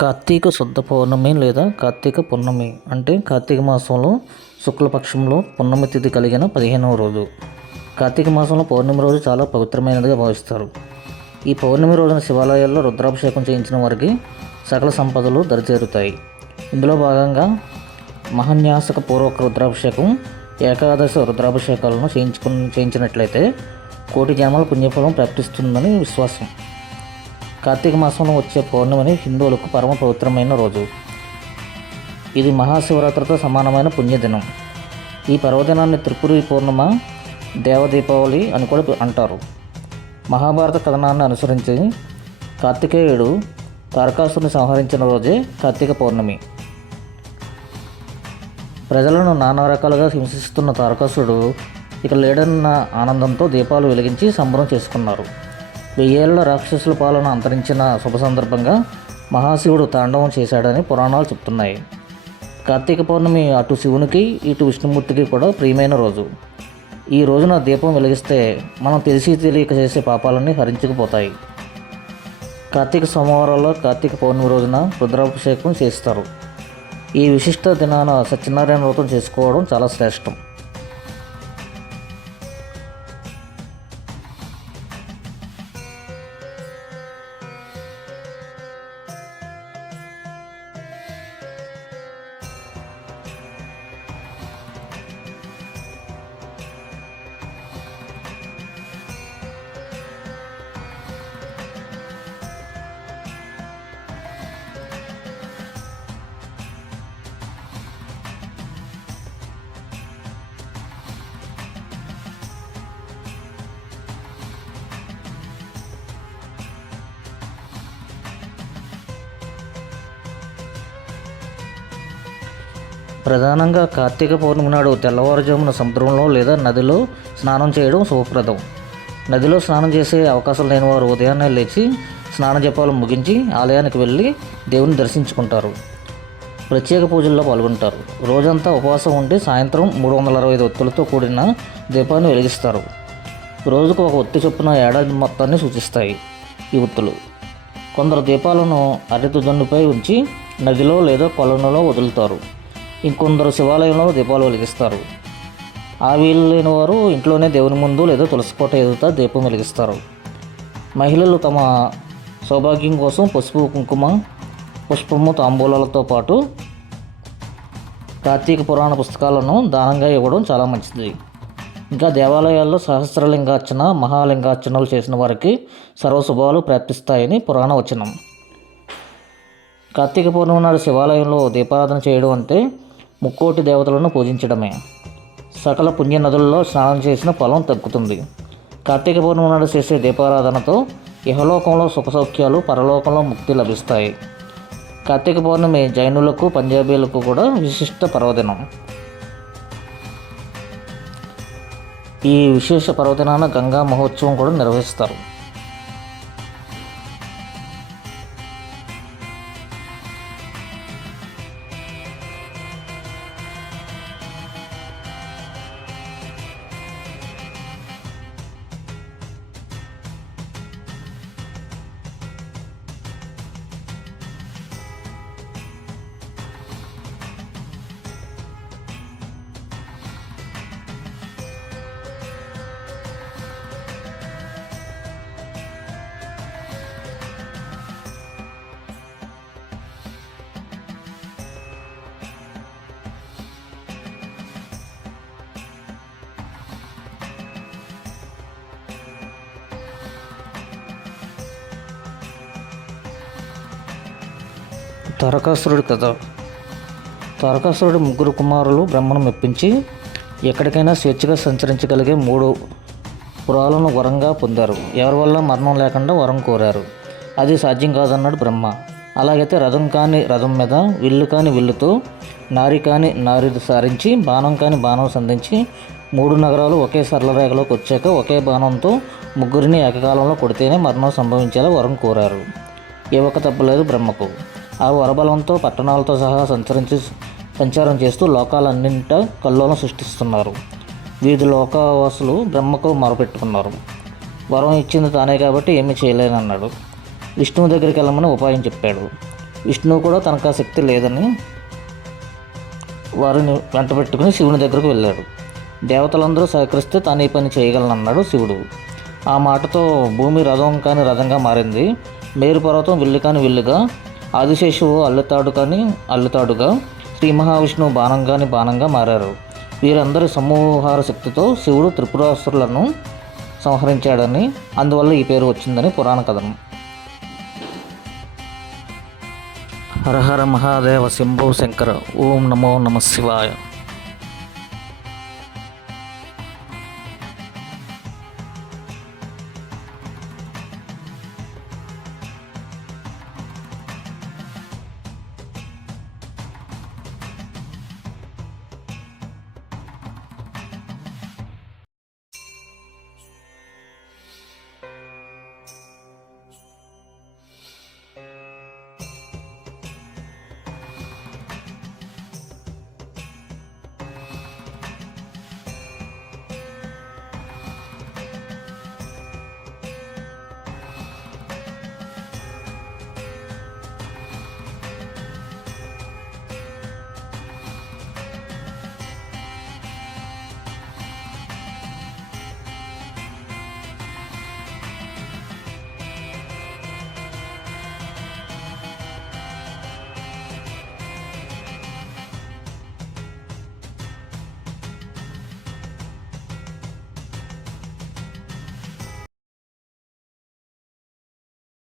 కార్తీక శుద్ధ పౌర్ణమి లేదా కార్తీక పున్నమి అంటే కార్తీక మాసంలో శుక్లపక్షంలో పున్నమి తిథి కలిగిన 15వ రోజు. కార్తీక మాసంలో పౌర్ణమి రోజు చాలా పవిత్రమైనదిగా భావిస్తారు. ఈ పౌర్ణమి రోజున శివాలయాల్లో రుద్రాభిషేకం చేయించిన వారికి సకల సంపదలు దరిచేరుతాయి. ఇందులో భాగంగా మహాన్యాసక పూర్వక రుద్రాభిషేకం, ఏకాదశి రుద్రాభిషేకాలను చేయించినట్లయితే కోటి జన్మల పుణ్యఫలం ప్రాప్తిస్తుందని విశ్వాసం. కార్తీక మాసంలో వచ్చే పౌర్ణమిని హిందువులకు పరమ పవిత్రమైన రోజు. ఇది మహాశివరాత్రితో సమానమైన పుణ్యదినం. ఈ పర్వదినాన్ని త్రిపురి పూర్ణిమ, దేవ దీపావళి అని కూడా అంటారు. మహాభారత కథనాన్ని అనుసరించి కార్తికేయుడు తారకాసురుని సంహరించిన రోజే కార్తీక పౌర్ణమి. ప్రజలను నానా రకాలుగా హింసిస్తున్న తారకాసురుడు ఇక లేడన్న ఆనందంతో దీపాలు వెలిగించి సంబరం చేసుకున్నారు. 1000 ఏళ్ల రాక్షసుల పాలన అంతరించిన శుభ సందర్భంగా మహాశివుడు తాండవం చేశాడని పురాణాలు చెప్తున్నాయి. కార్తీక పౌర్ణమి అటు శివునికి ఇటు విష్ణుమూర్తికి కూడా ప్రియమైన రోజు. ఈ రోజున దీపం వెలిగిస్తే మనం తెలియక చేసే పాపాలన్నీ హరించుకుపోతాయి. కార్తీక సోమవారాల్లో కార్తీక పౌర్ణమి రోజున రుద్రాభిషేకం చేస్తారు. ఈ విశిష్ట దినాన సత్యనారాయణ వ్రతం చేసుకోవడం చాలా శ్రేష్టం. ప్రధానంగా కార్తీక పౌర్ణమి నాడు తెల్లవారుజామున సముద్రంలో లేదా నదిలో స్నానం చేయడం శుభప్రదం. నదిలో స్నానం చేసే అవకాశం లేని వారు ఉదయాన్నే లేచి స్నాన జపాలు ముగించి ఆలయానికి వెళ్ళి దేవుని దర్శించుకుంటారు. ప్రత్యేక పూజల్లో పాల్గొంటారు. రోజంతా ఉపవాసం ఉండి సాయంత్రం 365 ఒత్తులతో కూడిన దీపాన్ని వెలిగిస్తారు. రోజుకు ఒక ఒత్తి చొప్పున ఏడాది మొత్తాన్ని సూచిస్తాయి ఈ ఒత్తులు. కొందరు దీపాలను అరటిదొన్నుపై ఉంచి నదిలో లేదా కొలనులో వదులుతారు. ఇంకొందరు శివాలయంలో దీపాలు వెలిగిస్తారు. ఆ వీలు లేని వారు ఇంట్లోనే దేవుని ముందు లేదా తులసికోట ఎదుట దీపం వెలిగిస్తారు. మహిళలు తమ సౌభాగ్యం కోసం పసుపు, కుంకుమ, పుష్పము, తాంబూలాలతో పాటు కార్తీక పురాణ పుస్తకాలను దానంగా ఇవ్వడం చాలా మంచిది. ఇంకా దేవాలయాల్లో సహస్రలింగార్చన, మహాలింగార్చనలు చేసిన వారికి సర్వశుభాలు ప్రాప్తిస్తాయని పురాణ వచనం. కార్తీక పౌర్ణమి నాడు శివాలయంలో దీపారాధన చేయడం అంటే ముక్కోటి దేవతలను పూజించడమే. సకల పుణ్య నదుల్లో స్నానం చేసిన ఫలం తగ్గుతుంది. కార్తీక పౌర్ణమి నాడు చేసే దీపారాధనతో ఇహలోకంలో సుఖ సౌఖ్యాలు, పరలోకంలో ముక్తి లభిస్తాయి. కార్తీక పౌర్ణమి జైనులకు, పంజాబీలకు కూడా విశిష్ట పర్వదినం. ఈ విశేష పర్వదినాన గంగా మహోత్సవం కూడా నిర్వహిస్తారు. తారకాసురుడి కథ. తారకాసురుడి 3 కుమారులు బ్రహ్మను మెప్పించి ఎక్కడికైనా స్వేచ్ఛగా సంచరించగలిగే 3 పురాలను వరంగా పొందారు. ఎవరి వల్ల మరణం లేకుండా వరం కోరారు. అది సాధ్యం కాదన్నాడు బ్రహ్మ. అలాగైతే రథం కాని రథం మీద, విల్లు కాని విల్లుతో, నారి కాని నారి సారించి, బాణం కాని బాణం సంధించి 3 నగరాలు ఒకే సరళ రేఖలోకి వచ్చాక ఒకే బాణంతో 3 ఏకకాలంలో కొడితేనే మరణం సంభవించేలా వరం కోరారు. ఇవ్వక తప్పలేదు బ్రహ్మకు. ఆ వరబలంతో పట్టణాలతో సహా సంచారం చేస్తూ లోకాలన్నింట కల్లోలం సృష్టిస్తున్నారు. వీధి లోకవాసులు బ్రహ్మకు మొరపెట్టుకున్నారు. వరం ఇచ్చింది తానే కాబట్టి ఏమీ చేయలేనన్నాడు. విష్ణువు దగ్గరికి వెళ్ళమని ఉపాయం చెప్పాడు. విష్ణువు కూడా తనకు ఆ శక్తి లేదని వారిని వెంట పెట్టుకుని శివుని దగ్గరకు వెళ్ళాడు. దేవతలందరూ సహకరిస్తే తాను ఈ పని చేయగలనన్నాడు శివుడు. ఆ మాటతో భూమి రథం కాని రథంగా మారింది. మేరు పర్వతం విల్లు కాని విల్లుగా, ఆదిశేషువు అల్లుతాడుగా, శ్రీ మహావిష్ణువు బాణం కాని బాణంగా మారారు. వీరందరి సమూహార శక్తితో శివుడు త్రిపురాసురులను సంహరించాడని, అందువల్ల ఈ పేరు వచ్చిందని పురాణ కథనం. హర హర మహాదేవ శంభో శంకర. ఓం నమో నమ శివాయ.